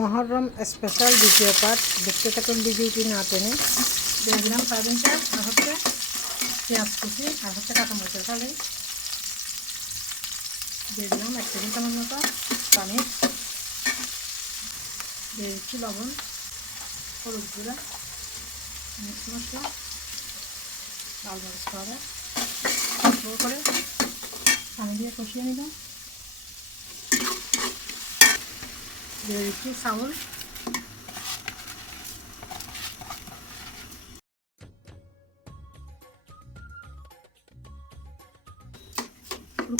Muharram special দ্বিতীয় part দেখতে থাকুন ভিডিওটি না টেনে। দিয়ে দিলাম সয়াবিনটা, আর হচ্ছে পেঁয়াজ কুচি, আর হচ্ছে কাঁচামরিচের ফালি। দিয়ে দিলাম 1 টেবিল চামচ মতো পানি, দিয়ে দিচ্ছি লবণ, হলুদ গুঁড়া, মিক্স মশলা, লাল মরিচ পাউডার, ভালো করে পানি দিয়ে কষিয়ে নিলাম। দিয়ে দিচ্ছি চাউল,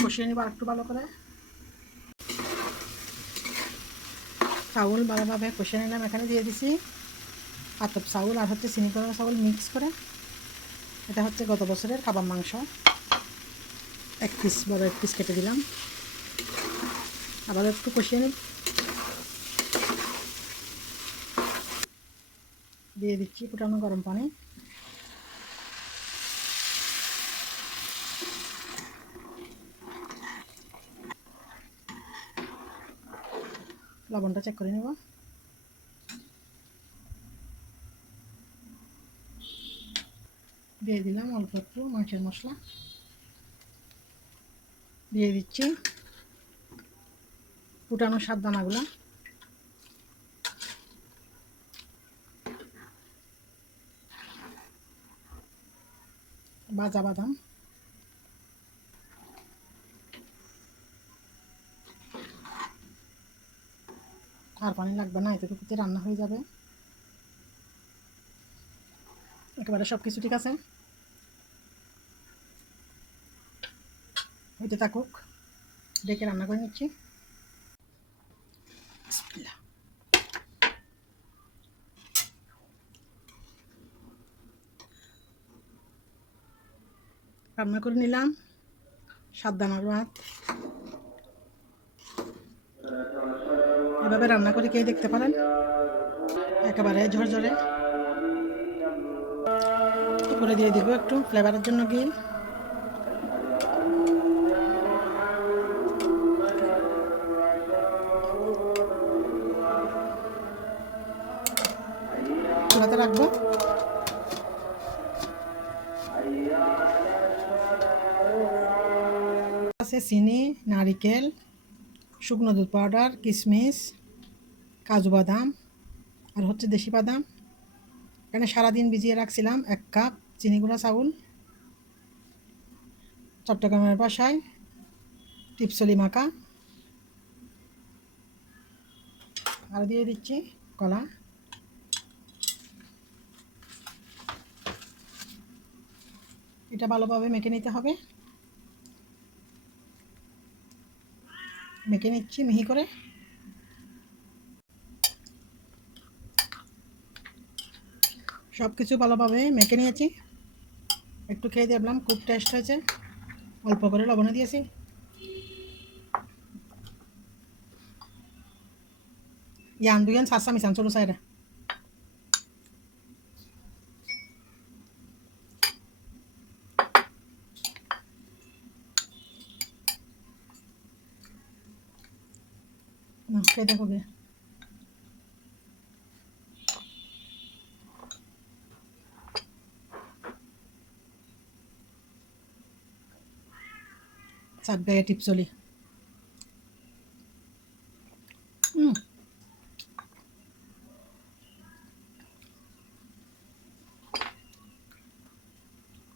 কষিয়ে নিব একটু ভালো করে। চাউল ভালোভাবে কষিয়ে নিলাম। এখানে দিয়ে দিছি আতপ চাউল আর হচ্ছে চিনি করা চাউল মিক্স করে। এটা হচ্ছে গত বছরের কাবাব মাংস, 1 পিস, বড় 1 পিস কেটে দিলাম। আবার একটু কষিয়ে নিব। দিয়ে দিচ্ছি ফুটানো গরম পানি, লবণটা চেক করে নেব। দিয়ে দিলাম অল্প একটু মাংসের মশলা, দিয়ে দিচ্ছি ফুটানো সাতদানাগুলো, ভাজা বাদাম, আর পানি লাগবে না, এতটুকুতে রান্না হয়ে যাবে। একেবারে সব কিছু ঠিক আছে, হইতে থাকুক, ডেকে রান্না করে নিচ্ছি। রান্না করে নিলাম সাতদানার ভাত। এভাবে রান্না করে খেয়ে দেখতে পারেন, একেবারে ঝরঝরে। উপরে দিয়ে দিব একটু ফ্লেভারের জন্য ঘি। চুলাতে রাখবো। আছে চিনি, নারিকেল, শুকনো দুধ পাউডার, কিশমিশ, কাজু বাদাম, আর হচ্ছে দেশি বাদাম। এখানে সারাদিন ভিজিয়ে রাখছিলাম 1 কাপ চিনি গুঁড়া চাউল, চট্টগ্রামের বাসায় টিপসলি মাখা। আর দিয়ে দিচ্ছি কলা। এটা ভালোভাবে মেখে নিতে হবে, মেখে নিচ্ছি মিহি করে। সব কিছু ভালোভাবে মেখে নিয়েছি, একটু খেয়ে দেখলাম, খুব টেস্ট হয়েছে। অল্প করে লবণ দিয়েছি। ইয়ান দুইয়ান সাসা মিশান ছোটো সাইডে। না খেয়ে দেখো গে। চাট গায়ে টিপসলি।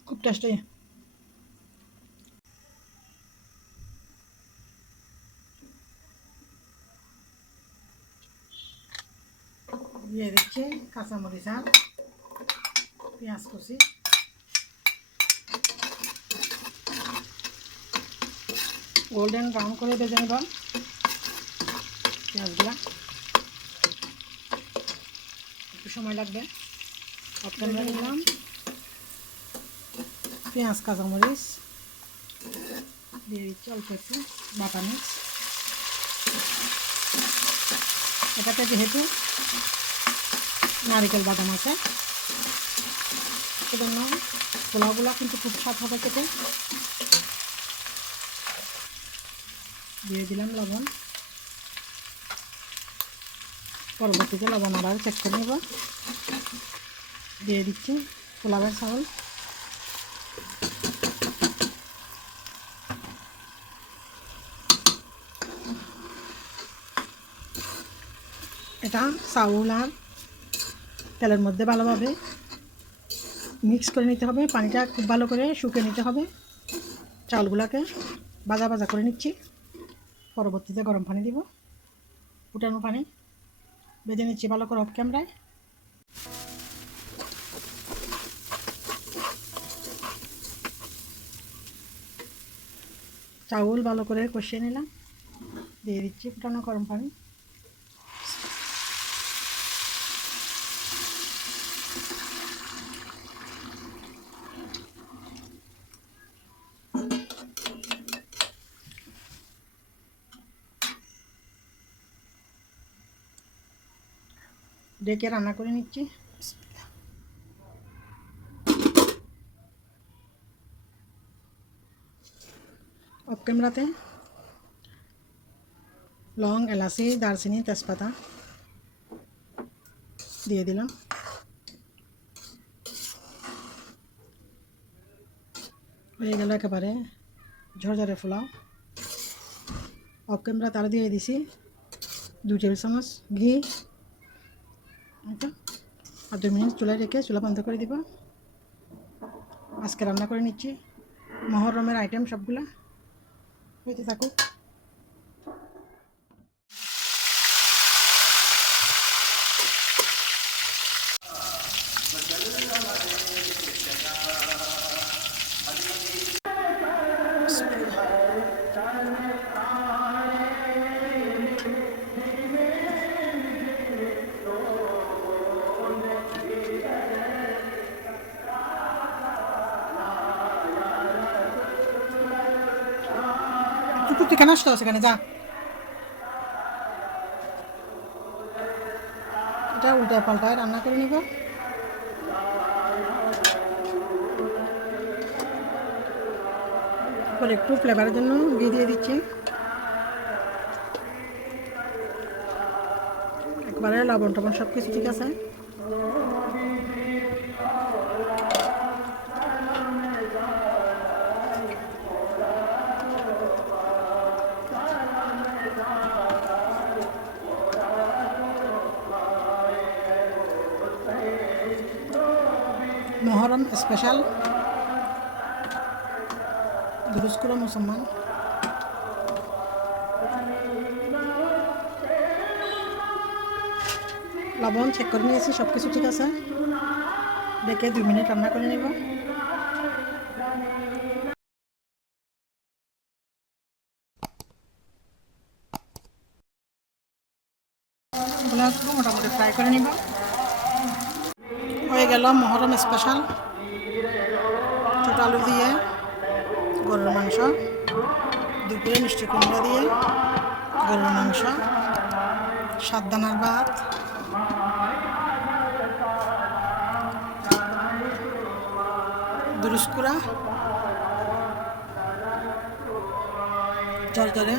খুব টেস্টি। দিয়ে দিচ্ছি কাঁচামরিচ আর পেঁয়াজ কুচি। গোল্ডেন ব্রাউন করে ভেজে নেব পেঁয়াজগুলা, একটু সময় লাগবে। প্রথমে দিলাম পেঁয়াজ কাঁচামরিচ, দিয়ে দিচ্ছি অল্প একটু বাটা মিক্স। এটাতে যেহেতু নারিকেল বাদাম আছে, সেজন্য পোলাওগুলা কিন্তু খুব স্বাদ হবে খেতে। দিয়ে দিলাম লবণ, পরবর্তীতে লবণ আবার চেক করে নেব। দিয়ে দিচ্ছি পোলাওয়ের চাউল। এটা চাউল আর তেলের মধ্যে ভালোভাবে মিক্স করে নিতে হবে। পানিটা খুব ভালো করে শুকিয়ে নিতে হবে। চাউলগুলোকে ভাজা ভাজা করে নিচ্ছি। পরবর্তীতে গরম পানি দিব, ফুটানো পানি ভেজে নিচ্ছি ভালো করে অফ ক্যামেরায়। চাউল ভালো করে কষিয়ে নিলাম, দিয়ে দিচ্ছি ফুটানো গরম পানি। ডেকে রান্না করে নিচ্ছি। অফ ক্যামেরাতে লং, এলাচি, দারচিনি, তেজপাতা দিয়ে দিলাম। হয়ে গেল একেবারে ঝরঝরে পোলাও। অফ ক্যামেরা তার দিয়ে দিছি 2 টেবিল চামচ ঘি। আর 2 মিনিট চুলায় রেখে চুলা বন্ধ করে দিব। আজকে রান্না করে নিচ্ছি মহরমের আইটেম সবগুলা, হইতে থাকুক। তুই কেন আসতো সেখানে যা। এটা উল্টায় পাল্টায় রান্না করে নিব। পরে একটু ফ্লেভারের জন্য ঘি দিয়ে দিচ্ছি। একবারে লবণ টবণ সব কিছু ঠিক আছে। মহরম স্পেশাল দুরুস্কুরা মুসলমান। লবণ চেক করে নিয়েছি, সব কিছু ঠিক আছে। ডেকে 2 মিনিট রান্না করে নেব। মোটামুটি ফ্রাই করে নিব। হয়ে গেল মহরম স্পেশাল ছোট আলু দিয়ে গরুর মাংস, দুপুরে মিষ্টি কুমড়া দিয়ে গরুর মাংস, 7 দানার ভাত, দুরুস্কুরা, ঝরঝরে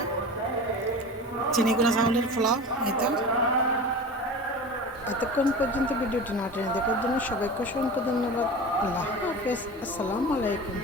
চিনি গুঁড়া চাউলের পোলাও। এই তো এতক্ষণ পর্যন্ত ভিডিওটি না টেনে দেখার জন্য সবাইকে অসংখ্য ধন্যবাদ। আল্লাহ হাফেজ, আসসালামু আলাইকুম।